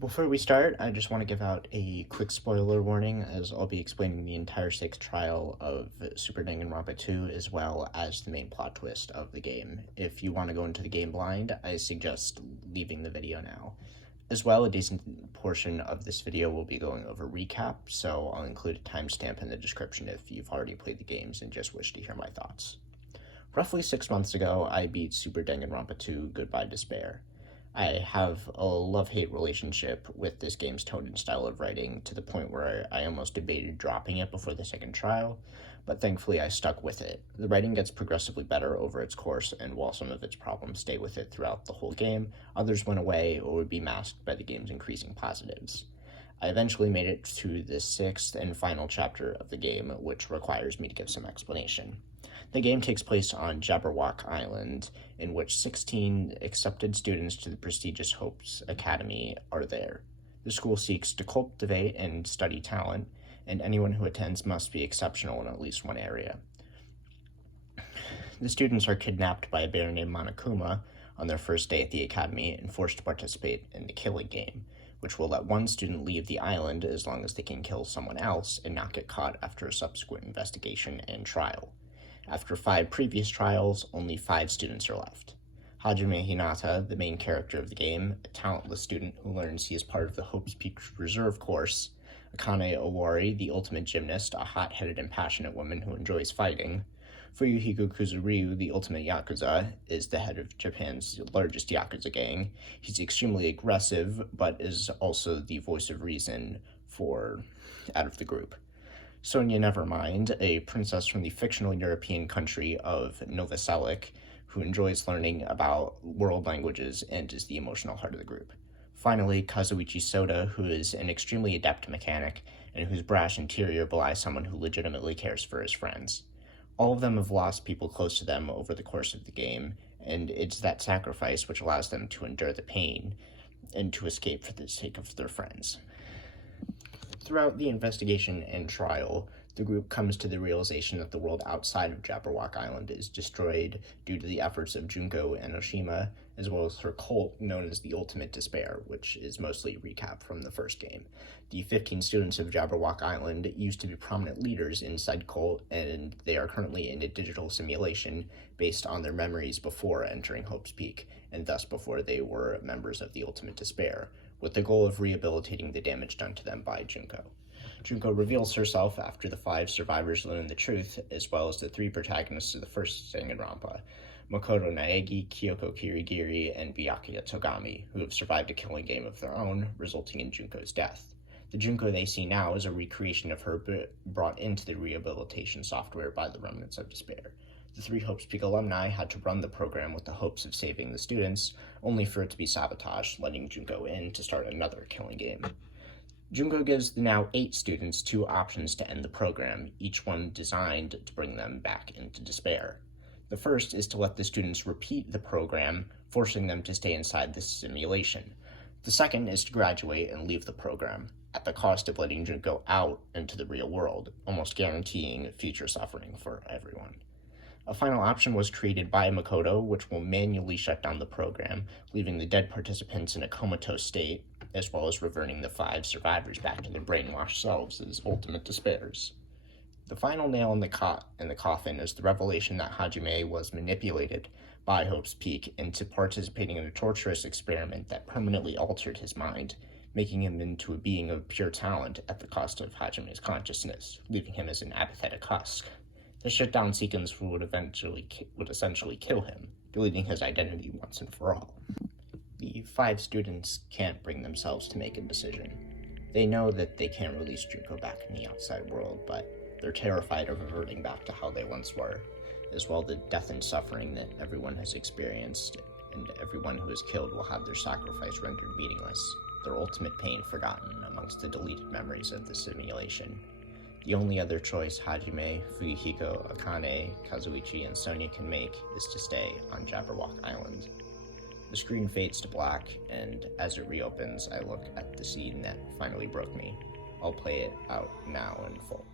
Before we start, I just want to give out a quick spoiler warning as I'll be explaining the entire stakes trial of Super Danganronpa 2 as well as the main plot twist of the game. If you want to go into the game blind, I suggest leaving the video now. As well, a decent portion of this video will be going over recap, so I'll include a timestamp in the description if you've already played the games and just wish to hear my thoughts. Roughly 6 months ago, I beat Super Danganronpa 2 Goodbye Despair. I have a love-hate relationship with this game's tone and style of writing to the point where I almost debated dropping it before the second trial, but thankfully I stuck with it. The writing gets progressively better over its course, and while some of its problems stay with it throughout the whole game, others went away or would be masked by the game's increasing positives. I eventually made it to the sixth and final chapter of the game, which requires me to give some explanation. The game takes place on Jabberwock Island, in which 16 accepted students to the prestigious Hopes Academy are there. The school seeks to cultivate and study talent, and anyone who attends must be exceptional in at least one area. The students are kidnapped by a bear named Monokuma on their first day at the academy and forced to participate in the killing game, which will let one student leave the island as long as they can kill someone else and not get caught after a subsequent investigation and trial. After 5 previous trials, only 5 students are left. Hajime Hinata, the main character of the game, a talentless student who learns he is part of the Hope's Peak Reserve Course, Akane Owari, the ultimate gymnast, a hot-headed and passionate woman who enjoys fighting, Fuyuhiko Kuzuryu, the ultimate Yakuza, is the head of Japan's largest Yakuza gang. He's extremely aggressive, but is also the voice of reason out of the group. Sonia Nevermind, a princess from the fictional European country of Nova Selic, who enjoys learning about world languages and is the emotional heart of the group. Finally, Kazuichi Soda, who is an extremely adept mechanic and whose brash interior belies someone who legitimately cares for his friends. All of them have lost people close to them over the course of the game, and it's that sacrifice which allows them to endure the pain and to escape for the sake of their friends. Throughout the investigation and trial, the group comes to the realization that the world outside of Jabberwock Island is destroyed due to the efforts of Junko Enoshima, as well as her cult known as the Ultimate Despair, which is mostly a recap from the first game. The 15 students of Jabberwock Island used to be prominent leaders in said cult, and they are currently in a digital simulation based on their memories before entering Hope's Peak, and thus before they were members of the Ultimate Despair, with the goal of rehabilitating the damage done to them by Junko. Junko reveals herself after the 5 survivors learn the truth, as well as the 3 protagonists of the first Danganronpa, Makoto Naegi, Kyoko Kirigiri, and Byakuya Togami, who have survived a killing game of their own, resulting in Junko's death. The Junko they see now is a recreation of her brought into the rehabilitation software by the remnants of despair. The 3 Hope's Peak alumni had to run the program with the hopes of saving the students, only for it to be sabotaged, letting Junko in to start another killing game. Junko gives the now 8 students 2 options to end the program, each one designed to bring them back into despair. The first is to let the students repeat the program, forcing them to stay inside the simulation. The second is to graduate and leave the program, at the cost of letting Junko out into the real world, almost guaranteeing future suffering for everyone. A final option was created by Makoto, which will manually shut down the program, leaving the dead participants in a comatose state, as well as reverting the 5 survivors back to their brainwashed selves as ultimate despairs. The final nail in the coffin is the revelation that Hajime was manipulated by Hope's Peak into participating in a torturous experiment that permanently altered his mind, making him into a being of pure talent at the cost of Hajime's consciousness, leaving him as an apathetic husk. The shutdown sequence would essentially kill him, deleting his identity once and for all. The 5 students can't bring themselves to make a decision. They know that they can't release Junko back in the outside world, but they're terrified of reverting back to how they once were, as well the death and suffering that everyone has experienced, and everyone who is killed will have their sacrifice rendered meaningless, their ultimate pain forgotten amongst the deleted memories of the simulation. The only other choice Hajime, Fuyuhiko, Akane, Kazuichi, and Sonia can make is to stay on Jabberwock Island. The screen fades to black, and as it reopens, I look at the scene that finally broke me. I'll play it out now in full.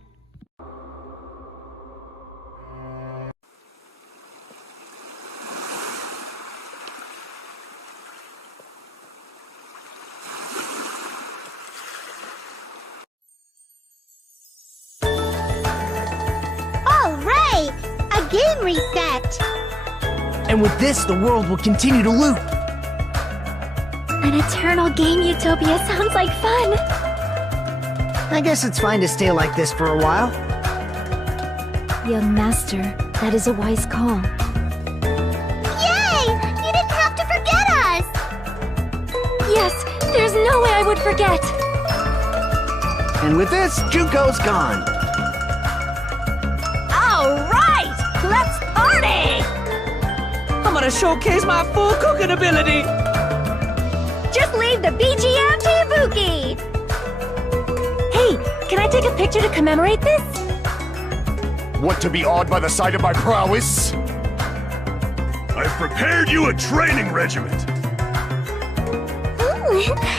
reset. And with this, the world will continue to loop. An eternal game utopia sounds like fun. I guess it's fine to stay like this for a while. Young master, that is a wise call. Yay! You didn't have to forget us! Yes, there's no way I would forget. And with this, Junko's gone. All right, let's party! I'm gonna showcase my full cooking ability. Just leave the BGM to Ibuki! Hey, can I take a picture to commemorate this? Want to be awed by the sight of my prowess? I've prepared you a training regiment.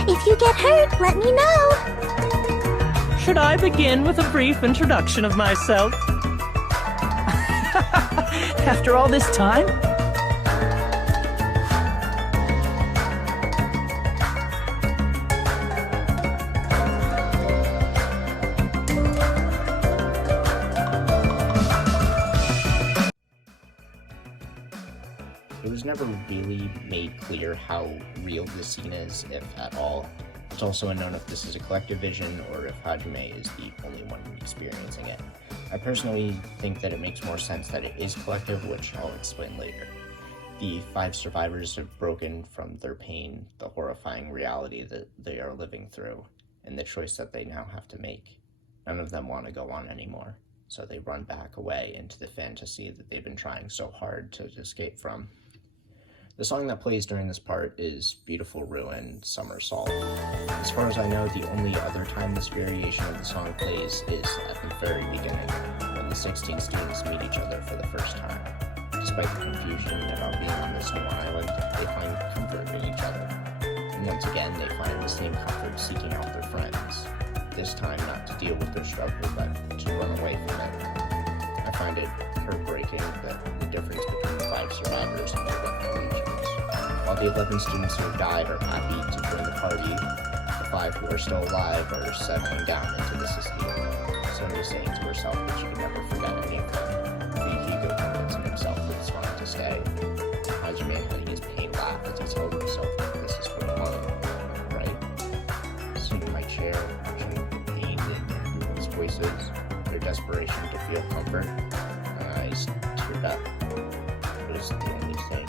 If you get hurt, let me know. Should I begin with a brief introduction of myself? After all this time? It was never really made clear how real this scene is, if at all. It's also unknown if this is a collective vision or if Hajime is the only one experiencing it. I personally think that it makes more sense that it is collective, which I'll explain later. The 5 survivors have broken from their pain, the horrifying reality that they are living through, and the choice that they now have to make. None of them want to go on anymore, so they run back away into the fantasy that they've been trying so hard to escape from. The song that plays during this part is Beautiful Ruin, Somersault. As far as I know, the only other time this variation of the song plays is at the very beginning, when the 16 students meet each other for the first time. Despite the confusion about being on this new island, they find comfort in each other. And once again, they find the same comfort seeking out their friends. This time not to deal with their struggle, but to run away from it. I find it heartbreaking that the difference between the 5 survivors and their conclusions. While the 11 students who have died are happy to join the party, the 5 who are still alive are settling down into this escape. Sonia saying to herself that she can never forget anything. Hugo convincing himself that it's fine to stay. Hajime letting his pain laugh as he tells himself that this is for fun, right? Sitting in my chair, watching the pain in everyone's voices, their desperation to feel comfort. My eyes teared up. It was the only thing